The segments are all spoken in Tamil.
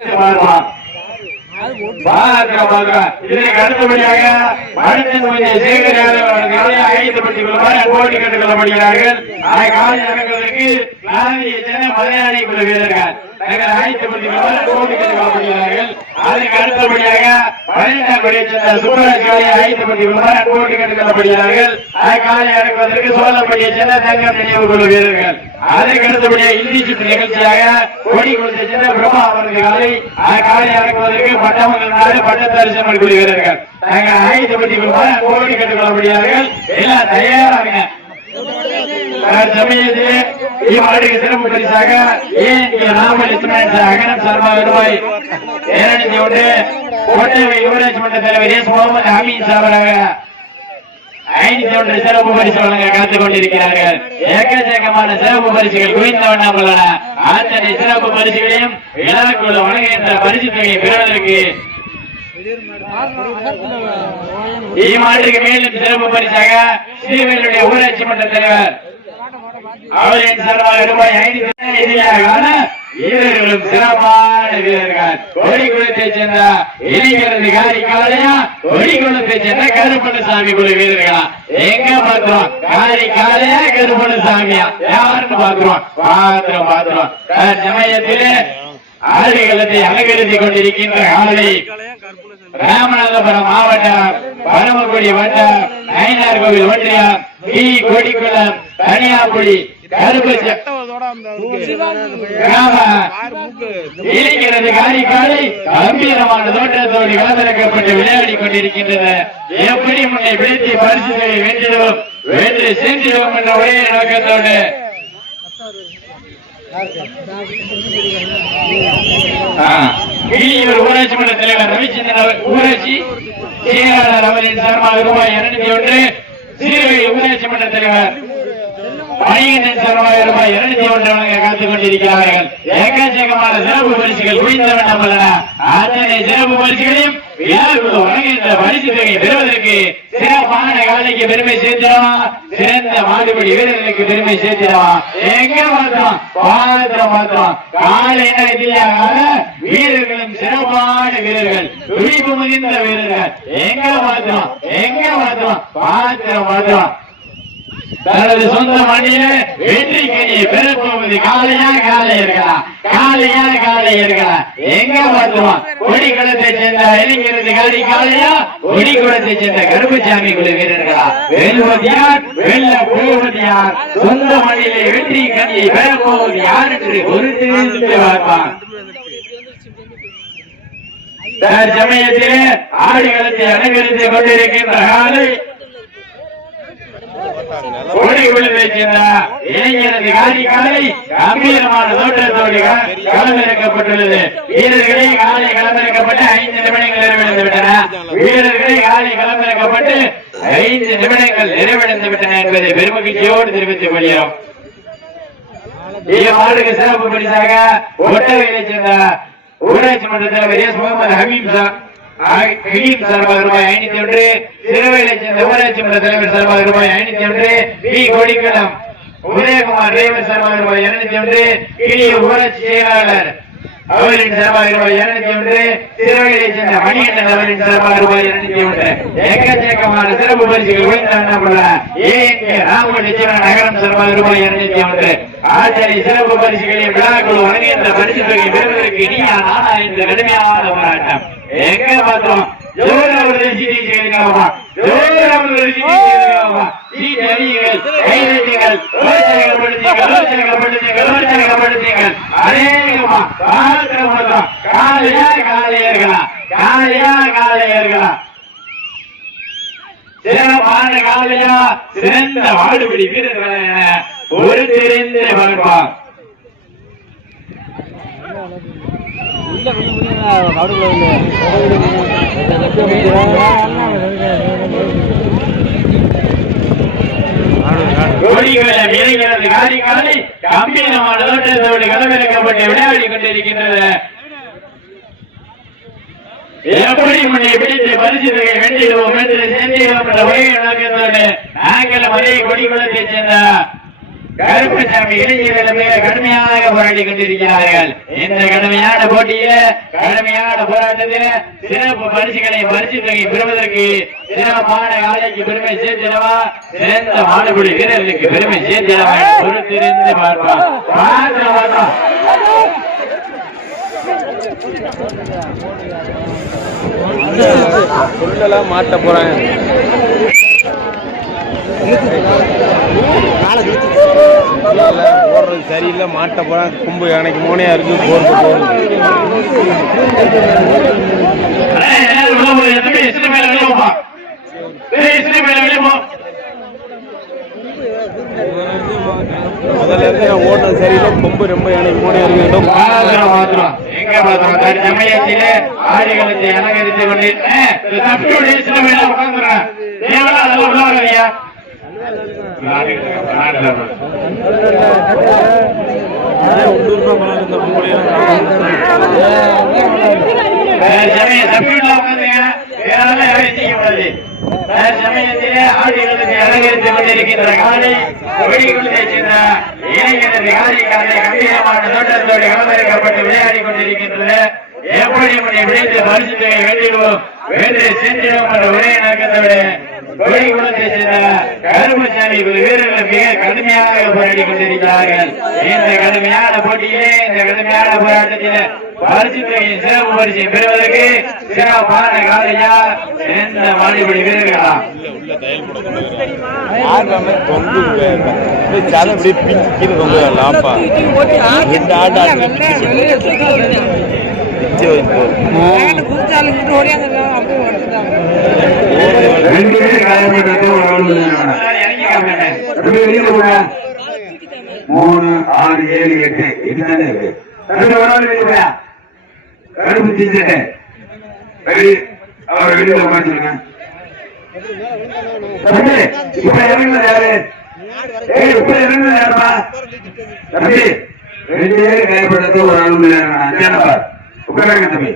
பார்ப்பான் இதற்கு அடுத்தபடியாக மனிதன் சேகர் யாதவ் அவர்களை கொள்ளுமாறு அன்போடு அதை காலை நாளைய சென்னை மலையாளி குழு வீரர்கள் தங்களை கொள்ளுமாறு அன்போடு கேட்டுக் அதற்கு அடுத்தபடியாக பன்னிரெண்டாம் படியை சேர்ந்த சுப்பராஜ் காலை ஆயுதப்படுத்திக் கொள்ளுமாறு அன்போடு கேட்டுக் கொள்ளப்படுகிறார்கள் அதை காலை நடப்பதற்கு சோழப்படியை சேர்ந்த தங்கம் நினைவு குழு வீரர்கள் அதற்கு அடுத்தபடியாக இந்தி சுற்று நிகழ்ச்சியாக கொடி கொடுத்த சேர்ந்த பிரம்மா அவர்கள் காலை காலை நடப்பதற்கு பட்டமங்கல் நாடு பட்டத்தரிசனம் குழு வீரர்கள் நாங்கள் ஆயுதப்படுத்திக் கொள்ளுமாறு அன்போடு கேட்டுக் கொள்ளப்படுகிறார்கள் எல்லாம் தயாராக. சமயத்திலே இம்மாட்டுக்கு சிறப்பு பரிசாக அகனம் ரூபாய் ஒன்று கோட்டை யுவராஜ் மன்ற தலைவர் எஸ் முகமது ஹமீத் ஐநூத்தி ஒன்று சிறப்பு பரிசு வழங்க காத்துக் கொண்டிருக்கிறார்கள் ஏக்கச்சக்கமான சிறப்பு பரிசுகள் குவிந்த வண்ணம் உள்ளன அத்தனை சிறப்பு பரிசுகளையும் விழாக்குழு வழங்குகின்ற பரிசு தொகையை பெறுவதற்கு இம்மாட்டுக்கு மேலும் சிறப்பு பரிசாக ஸ்ரீவேலுடைய ஊராட்சி மன்ற தலைவர் அவரின் சார்பாக ரூபாய் ஐநூத்தி எதிராக வீரர்களும் சிறப்பான வீரர்கள். கொடிக்குளத்தை சேர்ந்த இளைஞரது காரி காலையா கொடிக்குளத்தை சேர்ந்த கருப்பண்ணசாமி குழு வீரர்களா? எங்க பாக்குறோம் காரி காலையா கருப்பண்ணசாமியா? யாருன்னு பாக்குறோம் பாத்திரம் பாத்திரம் சமயத்திலே ஆடுகளத்தை அலங்கரித்துக் கொண்டிருக்கின்ற காலை. ராமநாதபுரம் மாவட்டம் பரமக்குடி வட்டம் நயினார் கோவில் ஒன்றியம் பி கொடிக்குளம் தனியாக்குடி கருப்பு கிராம கம்பீரமான தோற்றத்தோடு கலந்திருக்கப்பட்டு விளையாடி கொண்டிருக்கின்றன. எப்படி முன்னே பிடித்து பரிசுகளை வென்றிடுவோம் வென்று சென்றிடுவோம் என்ற ஒரே நோக்கத்தோடு கிளியூர் ஊராட்சி மன்ற தலைவர் ரவிச்சந்திரன் அவர் ஊராட்சி செயலாளர் அவரின் சார்பாக ரூபாய் இருநூத்தி ஒன்று சீர்வழி ஊராட்சி மன்ற தலைவர் பணியினர் சார்பாக ரூபாய் இருநூத்தி ஒன்று வழங்க காத்துக் கொண்டிருக்கிறார்கள். ஏக்கச்சக்கமான சிறப்பு பரிசுகள் குவிந்த வண்ணம் உள்ளன. அத்தனை சிறப்பு பரிசுகளையும் விழாக்குழு வழங்குகின்ற பரிசு தொகை பெறுவதற்கு சிறப்பான காலைக்கு பெருமை சேர்த்திடவா சிறந்த மாடுபடி வீரர்களுக்கு பெருமை சேர்த்திடவா எங்க மாத்திரம் பாத்திரம் மாத்திரம் காலை நேரத்திலேயாக வீரர்களும் சிறப்பான வீரர்கள் துடிப்பு மிகுந்த வீரர்கள். எங்க மாத்திரம் எங்க மாத்திரம் பாத்திரம் மாத்திரம் தனது சொந்த மண்ணில வெற்றி கனியை பெறப்போவது காலையா காலை இருக்கலாம். காலையா காலை இருக்கலாம். எங்க பார்த்துவோம் கொடிக்குளத்தை சேர்ந்த இளைஞரது காலி காலையா? கொடிக்குளத்தை சேர்ந்த கருப்பசாமி குழு வீரர்களா? வெல்வதியார் வெல்ல போவதியார் சொந்த மண்ணிலே வெற்றி கனியை பெறப்போவது யார் என்று பொறுத்து பார்ப்பான். சமயத்திலே ஆடுகளத்தை அலங்கரித்துக் கொண்டிருக்கின்ற காலை கம்பீரமான தோற்றத்தோடு களமிறக்கப்பட்டுள்ளது வீரர்களே காலை களமிறக்கப்பட்டு ஐந்து நிமிடங்கள் நிறைவடைந்து விட்டன வீரர்களே காலை களமிறக்கப்பட்டு ஐந்து நிமிடங்கள் நிறைவடைந்து விட்டன என்பதை பெருமகிழ்ச்சியோடு தெரிவித்துக் கொள்கிறோம். சிறப்பு பரிசாக ஒட்டவையிலை சேர்ந்த ஊராட்சி முகமது ஹமீம் ஆ- சார்பாக ரூபாய் ஐநூத்தி ஒன்று சிறுவையிலை சேர்ந்த ஊராட்சி மன்ற தலைவர் சார்பாக ரூபாய் ஐநூத்தி ஒன்று பி. கொடிக்குளம் உதயகுமார் டிரைவர் சார்பாக ரூபாய் இருநூத்தி ஒன்று கிளியூர் ஊராட்சி செயலாளர் அவரின் சார்பாக ரூபாய் இருநூத்தி ஒன்று சிறுவையிலை சேர்ந்த மணிகண்டன் அவரின் சார்பாக ரூபாய் இருநூத்தி ஒன்று. எக்கச்சக்கமான சிறப்பு பரிசுகள் விழுந்தாங்க ஏஎன்கே ராம நிச்சயம் நகரம் சார்பாக ரூபாய் இருநூத்தி ஒன்று. ஆச்சரிய சிறப்பு பரிசுகளை விழாக்குழு வழங்குகின்ற பரிசு தொகை பெறுவதற்கு இனியா நானா என்ற கடுமையான போராட்டம் எங்க பார்த்தோம் ஜோராவது சீட்டி செய்திருக்காமா ஜோராவது சீட்டி செய்திருக்காமா சீட்டி அடியுங்கள் கைதட்டுங்கள் ரோச்சகப்படுத்துங்கள் ரோச்சகப்படுத்துங்கள் ரோச்சகப்படுத்துங்கள் அநேகமா பார்க்கிற மாட்டோம் காலையா காலையர்களா காலையா காலையர்களா சிறப்பான காலையா சிறந்த வாடுபடி ஒரு தெரிந்து பார்ப்பார் இல்ல கொஞ்சம் முடியும் கவலைப்பட கொடிகளம் இளைஞரது காரிக்காலை கம்பீரமான தோட்டத்தோடு களமிறக்கப்பட்டு விளையாடி கொண்டிருக்கின்றது எப்படி முன்னே பிடித்து பரிசுகளை தொகை வென்றிடுவோம் என்று சென்றிடுவோம் என்ற ஒரே நாங்கள் அதே கொடிக்குளத்தை சேர்ந்த கருப்பசாமி இளைஞர்கள் மிக கடுமையாக போராடி கொண்டிருக்கிறார்கள். இந்த கடுமையான போட்டியில கடுமையான போராட்டத்தில சிறப்பு பரிசுகளை பரிசு தொகை பெறுவதற்கு சிறப்பான காலைக்கு பெருமை சேர்த்திடவா சிறந்த மாடுபிடி வீரர்களுக்கு பெருமை சேர்த்திடவா பொறுத்திருந்து பார்ப்போம். பார்க்கலாம், பார்க்கலாம். மாட்ட போறாங்க இல்ல, போடுறது சரியில்லை மாட்ட போறாங்க கும்பு யானைக்கு மோனையா இருக்கு போறது போறது அண்ணா, எல்லாரும் உள்ள போங்க. தம்பி, சரியில்லை பையன் வெளிய கும்பு ஏய், சின்ன பையன் வெளிய போ. முதல்ல இருந்து நான் ஓடுறது சரியில்லை கொம்பு ரொம்ப யானைக்கு மோனையா இருக்கு ஏதோ பாத்திரம், கொண்டிருக்கின்ற விளையாடி கொண்டிருக்கின்றது எப்படி விளைந்து பரிசு தொகை வேண்டிடுவோம் வென்று சென்றிடுவோம் என்ற நடக்கின்றவரே சேர்ந்த கருமசாமி குழு வீரர்கள் மிக கடுமையாக போராடி கொண்டிருக்கிறார்கள் இந்த கடுமையான போட்டியிலே இந்த கடுமையான போராட்டத்திலே பரிசு தொகையின் சிறப்பு பரிசை பெறுவதற்கு சிறப்பான காலையா எந்த மாடிப்படி வீரர்களா தொங்கு ரெண்டு பேரும் போங்க மூணு ஆறு ஏழு எட்டு. இதுதானே இருக்கு ரெண்டு ஒரு வெளியே போயா? கருப்பு வெளி அவர் வெளியில உட்காந்துருங்க. இப்ப இறங்குனது யாரு? ஏய் இப்ப இறங்குனது யாருப்பா? தம்பி ரெண்டு பேரும் காயப்பட்டது ஒரு ஆள் உள்ள இறங்கணும் உட்காருங்க தம்பி.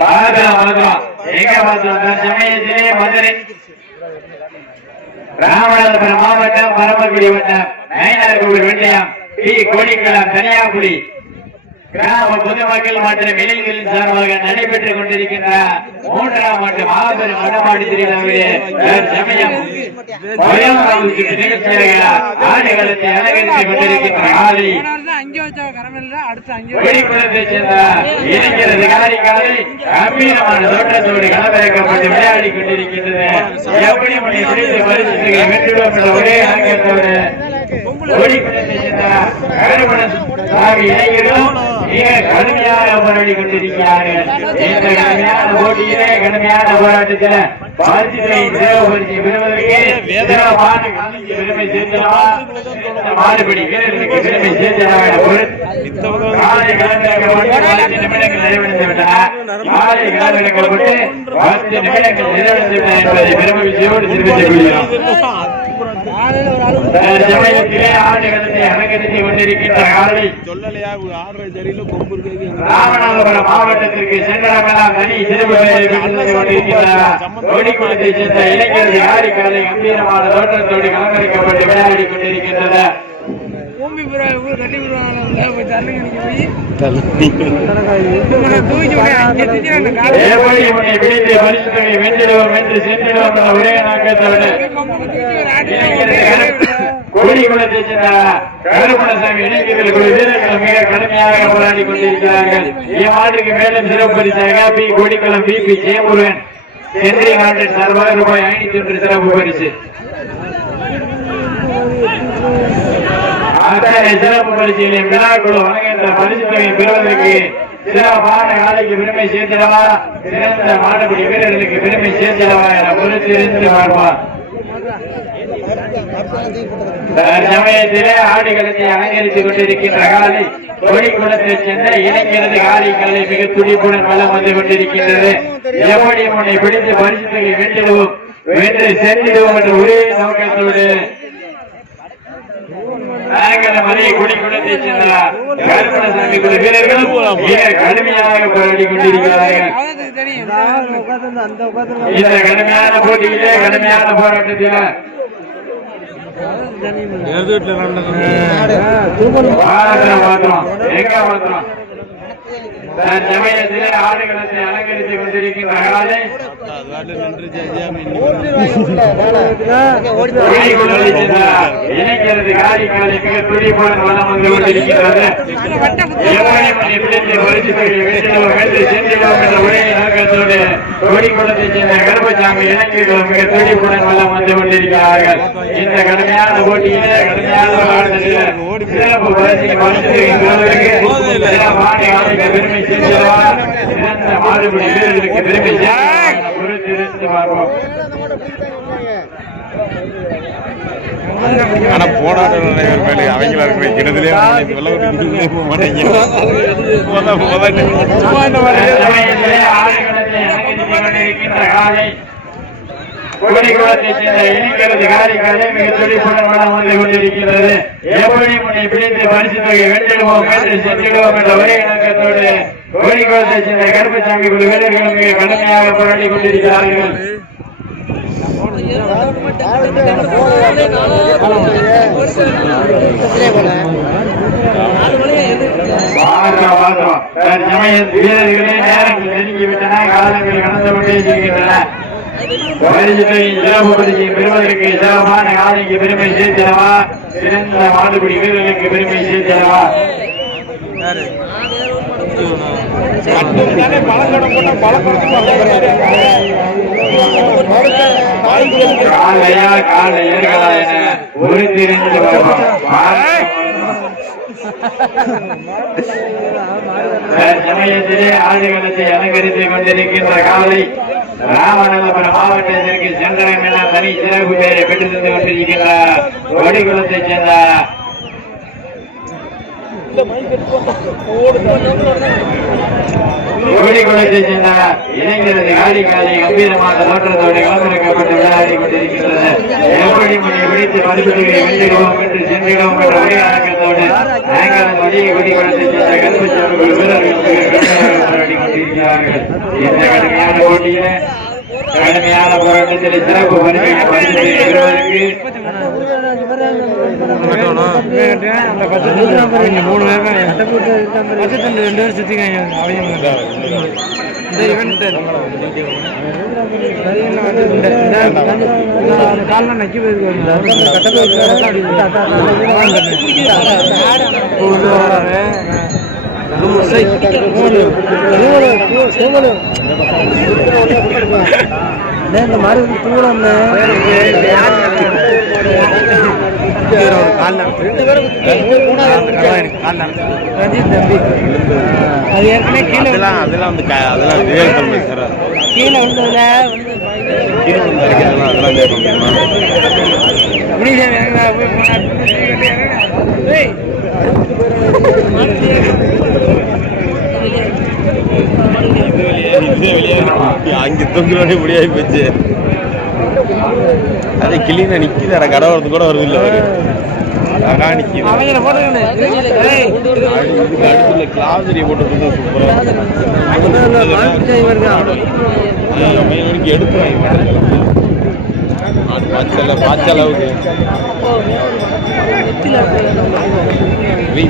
பார்க்கலாம் பார்க்கலாம் எங்க பார்த்தோம் சமயத்திலே மதுரை. ராமநாதபுரம் மாவட்டம் பரமக்குடி வட்டம். நயனார்கோவில் வெள்ளையம் பி. கோடிக்குளம் தனியாபுரி கிராம பொதுமக்கள் மற்றும் இளைஞர்களின் சார்பாக நடைபெற்றுக் கொண்டிருக்கின்ற மூன்றாம் ஆண்டு மாபெரும் வடமாடி திருவிழாவிலே சமயம் ஆடுகளத்தை அலங்கரித்துக் கொண்டிருக்கின்ற ஆலை. கம்பீரமான தோற்றத்தோடு களமிறக்கப்பட்டு விளையாடி கொண்டிருக்கின்றது. எப்படி பரிசுகளை வெற்றிடுவோம் என்ற ஒரே நோக்கத்தோடு வெளிக்குளத்தை இளைஞர்களும் மிக கடுமையாக போராடி கொண்டிருக்கிறார்கள். இந்த கடுமையான போட்டியிலே கடுமையான போராட்டத்தில் பரிசுகளை தேவ பெறுவதற்கு சிறப்பான கலைஞர் பெருமை சேர்ந்தவா மாறுபடி வீரர்களுக்கு பெருமை சேர்ந்தவா காலை கிளம்பிக்கப்பட்டு பத்து நிமிடங்கள் நிறைவடைந்து விட்டன. காலை கிளம்பிக்கப்பட்டு பத்து நிமிடங்கள் நிறைவடைந்து விட்டன என்பதை பெருமகிழ்ச்சியோடு தெரிவித்துக் கொள்கிறோம். கொண்டிருக்கின்ற காலை சொல்லலையா கொம்பு இருக்கு ராமநாதபுரம் மாவட்டத்திற்கு சென்றடமெல்லாம் தனி சிறப்பு பெயரை பெற்று கொண்டிருக்கின்ற சேர்ந்த இளைஞர்கள் கம்பீரமான தோற்றத்தோடு கலங்கரிக்கப்பட்டு விளையாடி கொண்டிருக்கின்றன ஒரே நோக்கத்தோடு கோடிக்குளத்தை சேர்ந்த கருப்பணசாமி இளைஞர்கள் வீரர்கள் மிக கடுமையாக போராடி கொண்டிருக்கிறார்கள். இம்மாட்டுக்கு மேலும் சிறப்பு பரிசாக P Kodikulam P P Jayamurugan. Chennai நாட்டின் சார்பாக ரூபாய் ஐநூத்தி ஒன்று சிறப்பு பரிசு. அத்தகைய சிறப்பு பரிசுகளை விழாக்குழு வழங்குகின்ற பரிசு தொகை பெறுவதற்கு சிறப்பான நாளைக்கு பெருமை சேர்த்திடவா சிறந்த மாணவடி வீரர்களுக்கு பெருமை சேர்த்திடவா என பொறுத்திருந்து பார்ப்பார் சமயத்திலே ஆடுகளத்தை அலங்கரித்துக் கொண்டிருக்கின்ற காலை கோடிக்குளத்தைச் சென்ற இளைஞரது காலைகளை மிக துடிப்புடன் வளம் வந்து கொண்டிருக்கின்றது. எப்படி உன்னை பிடித்து பரிசுகளை வென்றிடுவோம். வென்று சென்றிடுவோம் என்ற ஒரே நோக்கத்தோடு நாங்கள் மலையை குடிக்குளத்தை சேர்ந்த கருப்பணசாமி குழு வீரர்களும் மிக கடுமையாக போராடி கொண்டிருக்கிறார்கள். அவனுக்கு தெரியும் இந்த கடுமையான போட்டியிலே கடுமையான போராட்டத்தில் எங்க பாத்திரம் தன் சமயத்திலே ஆடுகளத்தை அலங்கரித்துக் கொண்டிருக்கின்ற இணைக்கிறது காரிக்காலை மிக வளம் வந்து கொண்டிருக்கிறது எவ்வளவு என்ற நோக்கத்தோடு சேர்ந்த கருப்பசாமி இளைஞர்கள் மிக துடிப்புடன் வளம் வந்து கொண்டிருக்கிறார்கள். இந்த கடுமையான போட்டியிலே கடுமையான ஆட்டத்திலே சிறப்பு பரிசு பெருமை சிறந்த மாறுபடி வீரர்களுக்கு பெருமை ஆனா போராட்ட நிலைவர் மேலே அவங்களா இருக்கிற கிணத்துலயே மாட்டேங்க. போதா சேர்ந்த இளைஞரது காரிக்காலை மிக துடிப்புடன் வந்து கொண்டிருக்கிறது. எப்படி முன்னை பிடித்து பரிசு தொகை வென்றிடுவோம் வென்று சென்றிடுவோம் என்ற ஒரே இணக்கத்தோடு கோடிக்குளத்தைச் சேர்ந்த கருப்பசாமி குழு வீரர்களும் மிக கடுமையாக போராடி கொண்டிருக்கிறார்கள். பார்க்கிறோம், பார்க்கிறோம். வீரர்களே நேரங்கள் நெருங்கிவிட்டன காலங்கள் கடந்து கொண்டே இருக்கின்றன பரிசையும் பெறுவதற்கு சிறப்பான பெருமை சேர்த்திடவா சிறந்த மாடுபிடி வீரர்களுக்கு பெருமை சேர்த்திடவா காலையா காலை ஏர்களா என ஒரு தெரிந்து சமயத்திலே ஆதிகாலத்தை அலங்கரித்துக் கொண்டிருக்கின்ற காலை ராமநாதபுரம் மாவட்டத்திற்கு சென்றனம் என தனி சிறப்பு பெயரை பெற்று தந்து கொண்டிருக்கின்ற கொடிகுளத்தைச் சேர்ந்த கோடிக்குளத்தைச் சேர்ந்த இளைஞரது காரிகாலை கம்பீரமாக தோற்றத்தோடு களமிறக்கப்பட்டு விளையாடி கொண்டிருக்கின்றது. எப்படி மணி பிடித்து மதிப்பீடுகளை வென்றிடுவோம் என்று சென்றிடுவோம் என்ற உரையாடங்கள் அடக்கத்தோடு நாங்களும் வழியை கொடிக்குளத்தைச் சேர்ந்த கருப்புச்சாமிகள் வீரர்கள் போராடி கொண்டிருக்கிறார்கள் இந்த கடுமையான போட்டியில கடுமையான போராட்டத்தில் சிறப்பு பெறுவதற்கு மூணு ரெண்டு பேரும் சுத்திக்காங்க அவங்க கால்லாம் நக்கி இந்த மாதிரி தூரம் ரஞ்சித் தம்பி. அது ஏற்கனவே கீழே அதெல்லாம் அதெல்லாம் வந்து அதெல்லாம் தம்பி சார். கீழே வந்ததுல கீழே வந்து அடிக்கிறதெல்லாம் அதெல்லாம் போய் போனா ஏய் இதே வெளியே அங்கே தொங்குறோடே முடியாம போச்சு. அது கிளீனா நிக்குது. கடை வரது கூட வருது இல்ல அவரு. அழகா நிக்குது. அவங்கள போட்டுக்கணும் ஏய். அது இதுக்கு அடுத்துல கிளாசரி போட்டு சூப்பரா எடுத்துருவாங்க அது பாய்ச்சல பாய்ச்சளவுக்கு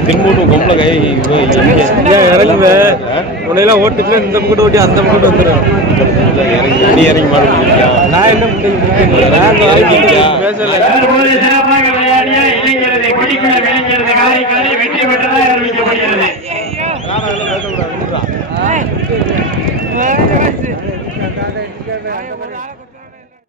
திரும்பவும் கொம்பளை கை இறங்குவேன். உன்னையெல்லாம் ஓட்டுச்சுல இந்த பக்கம் ஓட்டி அந்த பக்கம் வந்துடும் இறங்கி நீ இறங்கி மாட்டேங்கிறீங்களா நான் என்ன பேசல. வெற்றி பெற்றதாக அறிவிக்கப்படுகிறது.